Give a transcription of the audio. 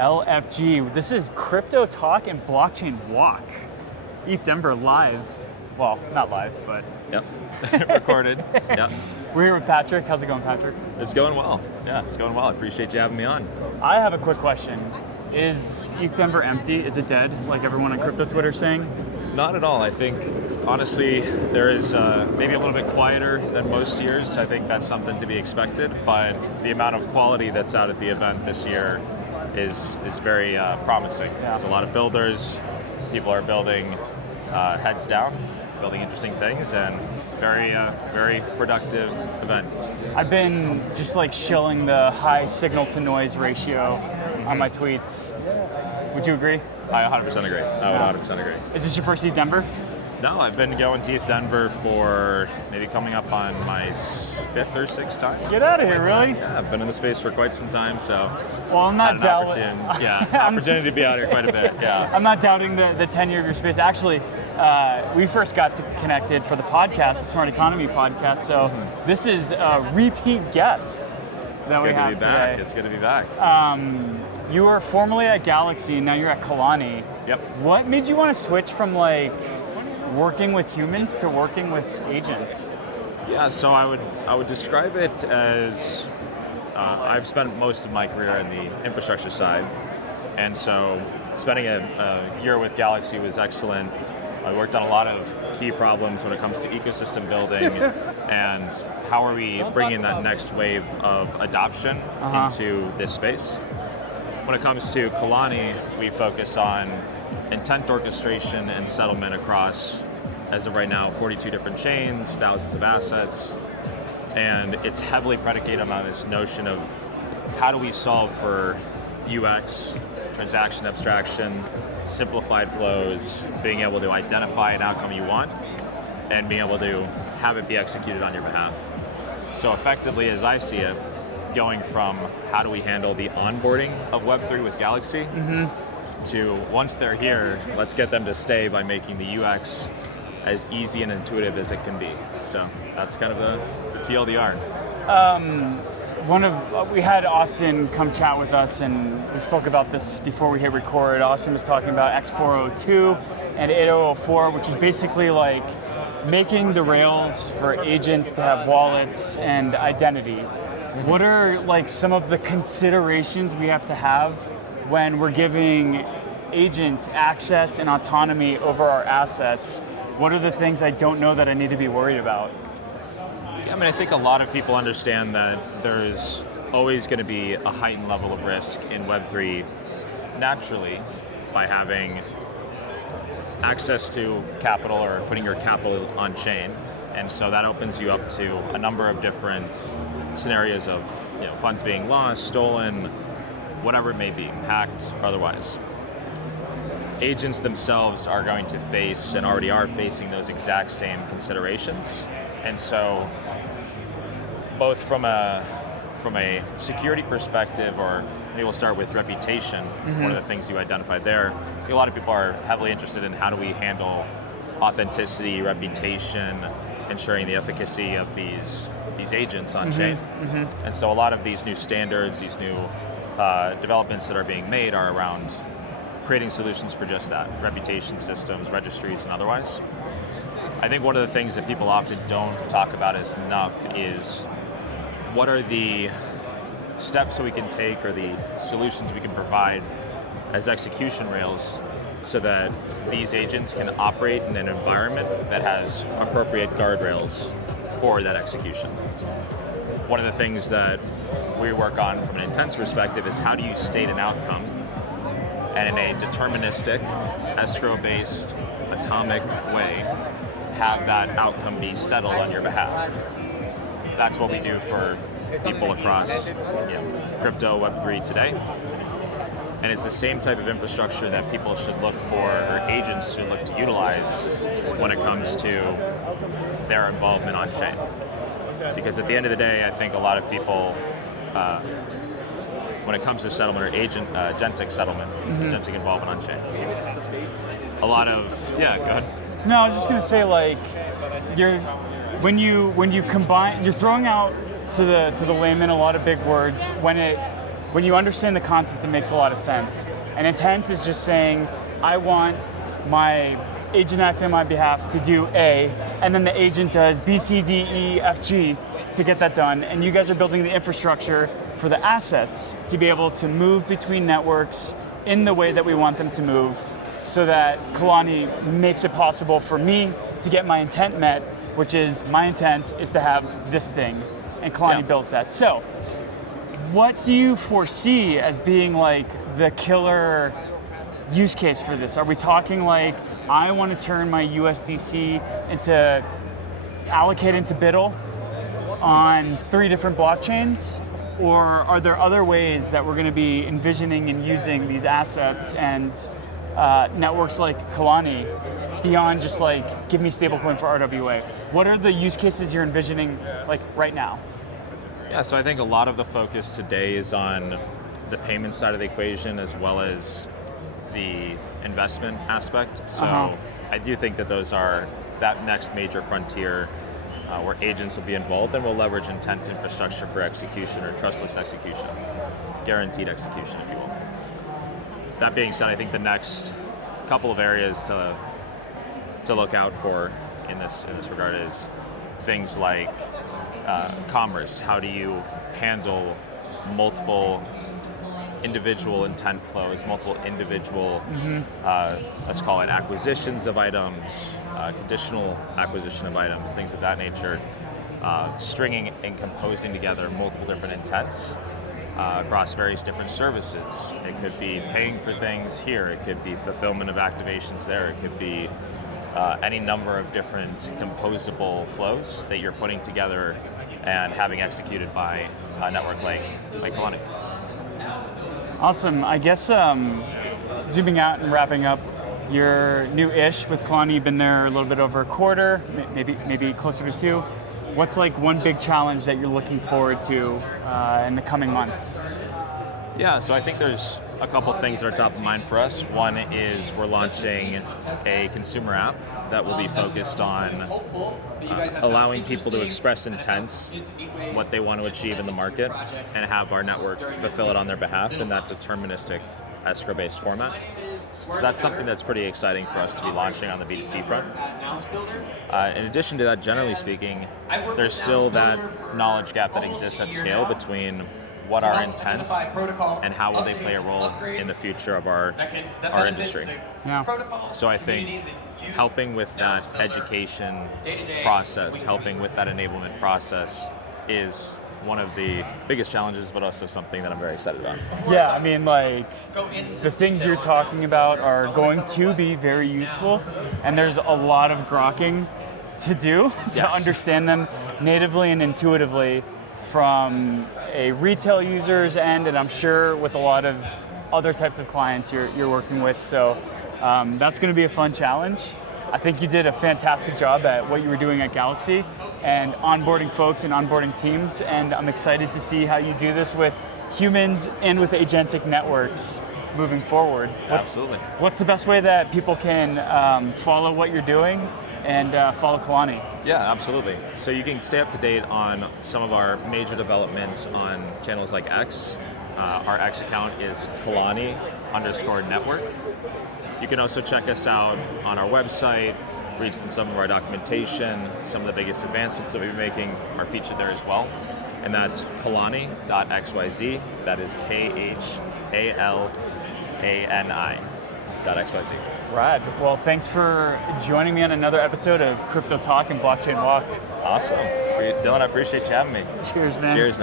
LFG. This is Crypto Talk and Blockchain Walk. ETHDenver live. Well, not live, but yep, recorded. Yep. We're here with Patrick. How's it going, Patrick? It's going well. Yeah, it's going well. I appreciate you having me on. I have a quick question. Is ETHDenver empty? Is it dead, like everyone on crypto Twitter is saying? Not at all. I think, honestly, there is maybe a little bit quieter than most years. I think that's something to be expected, but the amount of quality that's out at the event this year is very promising. Yeah. There's a lot of builders. People are building heads down, building interesting things, and very productive event. I've been just like shilling the high signal to noise ratio on my tweets. Would you agree? I 100% agree. I would 100% agree. Is this your first ETHDenver? No, I've been going to ETHDenver for maybe coming up on my 5th or 6th time. Get out of here, really? Yeah, I've been in the space for quite some time, so well, I'm not doubting. Opportunity to be out here quite a bit. Yeah, I'm not doubting the tenure of your space. Actually, we first got connected for the podcast, the Smart Economy podcast. So this is a repeat guest that we have today. It's good to be back. You were formerly at Galaxy, and now you're at Khalani. Yep. What made you want to switch from like working with humans to working with agents? Yeah, so I would describe it as I've spent most of my career in the infrastructure side, and so spending a year with Galaxy was excellent. I worked on a lot of key problems when it comes to ecosystem building and how are we bringing that next wave of adoption into this space. When it comes to Khalani, we focus on intent orchestration and settlement across, as of right now, 42 different chains, thousands of assets, and it's heavily predicated on this notion of how do we solve for UX, transaction abstraction, simplified flows, being able to identify an outcome you want, and being able to have it be executed on your behalf. So effectively, as I see it, going from how do we handle the onboarding of Web3 with Galaxy to once they're here, let's get them to stay by making the UX as easy and intuitive as it can be. So that's kind of the TLDR. We had Austin come chat with us, and we spoke about this before we hit record. Austin was talking about X402 and 8004, which is basically like making the rails for agents to have wallets and identity. What are like some of the considerations we have to have when we're giving agents access and autonomy over our assets? What are the things I don't know that I need to be worried about? Yeah, I mean, I think a lot of people understand that there's always going to be a heightened level of risk in Web3 naturally by having access to capital or putting your capital on chain. And so that opens you up to a number of different scenarios of funds being lost, stolen, whatever it may be, hacked or otherwise. Agents themselves are going to face and already are facing those exact same considerations. And so both from a security perspective, or maybe we'll start with reputation, one of the things you identified there, a lot of people are heavily interested in how do we handle authenticity, reputation, ensuring the efficacy of these agents on chain. And so a lot of these new standards, these new developments that are being made are around creating solutions for just that, reputation systems, registries, and otherwise. I think one of the things that people often don't talk about as enough is what are the steps that we can take or the solutions we can provide as execution rails so that these agents can operate in an environment that has appropriate guardrails for that execution. One of the things that we work on from an intents perspective is how do you state an outcome and in a deterministic, escrow-based, atomic way, have that outcome be settled on your behalf. That's what we do for people across crypto, Web3 today. And it's the same type of infrastructure that people should look for, or agents should look to utilize when it comes to their involvement on chain. Because at the end of the day, I think a lot of people, when it comes to settlement or agentic settlement, agentic involvement on chain, go ahead. No, I was just gonna say, like, when you combine, you're throwing out to the layman a lot of big words. When it when you understand the concept, it makes a lot of sense. An intent is just saying, I want my agent acting on my behalf to do A, and then the agent does B, C, D, E, F, G to get that done. And you guys are building the infrastructure for the assets to be able to move between networks in the way that we want them to move, so that Khalani makes it possible for me to get my intent met, which is my intent is to have this thing, and Khalani builds that. So, what do you foresee as being like the killer use case for this? Are we talking like, I want to turn my USDC into, allocate into BUIDL on 3 different blockchains? Or are there other ways that we're going to be envisioning and using these assets and networks like Khalani beyond just like, give me stablecoin for RWA? What are the use cases you're envisioning like right now? Yeah, so I think a lot of the focus today is on the payment side of the equation as well as the investment aspect. So I do think that those are that next major frontier where agents will be involved, and will leverage intent infrastructure for execution, or trustless execution, guaranteed execution, if you will. That being said, I think the next couple of areas to look out for in this regard is things like commerce. How do you handle multiple individual intent flows, multiple individual, let's call it acquisitions of items, conditional acquisition of items, things of that nature, stringing and composing together multiple different intents across various different services. It could be paying for things here, it could be fulfillment of activations there, it could be any number of different composable flows that you're putting together and having executed by a network like Khalani. Awesome. I guess zooming out and wrapping up, you're new-ish with Khalani. You've been there a little bit over a quarter, maybe closer to 2. What's like one big challenge that you're looking forward to in the coming months? Yeah, so I think there's a couple things that are top of mind for us. One is we're launching a consumer app that will be focused on allowing people to express intents, what they want to achieve in the market, and have our network fulfill it on their behalf in that deterministic escrow-based format. So that's something that's pretty exciting for us to be launching on the B2C front. In addition to that, generally speaking, there's still that knowledge gap that exists at scale between what are intents and how will they play a role in the future of our industry. Yeah. So I think helping with that education process, helping with that enablement process is one of the biggest challenges, but also something that I'm very excited about. Yeah, I mean, like, the things you're talking about are going to be very useful, and there's a lot of grokking to do to understand them natively and intuitively from a retail user's end, and I'm sure with a lot of other types of clients you're working with. So that's going to be a fun challenge. I think you did a fantastic job at what you were doing at Galaxy and onboarding folks and onboarding teams, and I'm excited to see how you do this with humans and with agentic networks moving forward. Absolutely. What's the best way that people can follow what you're doing and follow Khalani? Yeah, absolutely. So you can stay up to date on some of our major developments on channels like X. Our X account is Khalani_network. You can also check us out on our website, read some of our documentation. Some of the biggest advancements that we've been making are featured there as well. And that's Khalani.xyz. That is KHALANI.xyz. Rad. Well, thanks for joining me on another episode of Crypto Talk and Blockchain Walk. Awesome. Dylan, I appreciate you having me. Cheers, man. Cheers, man.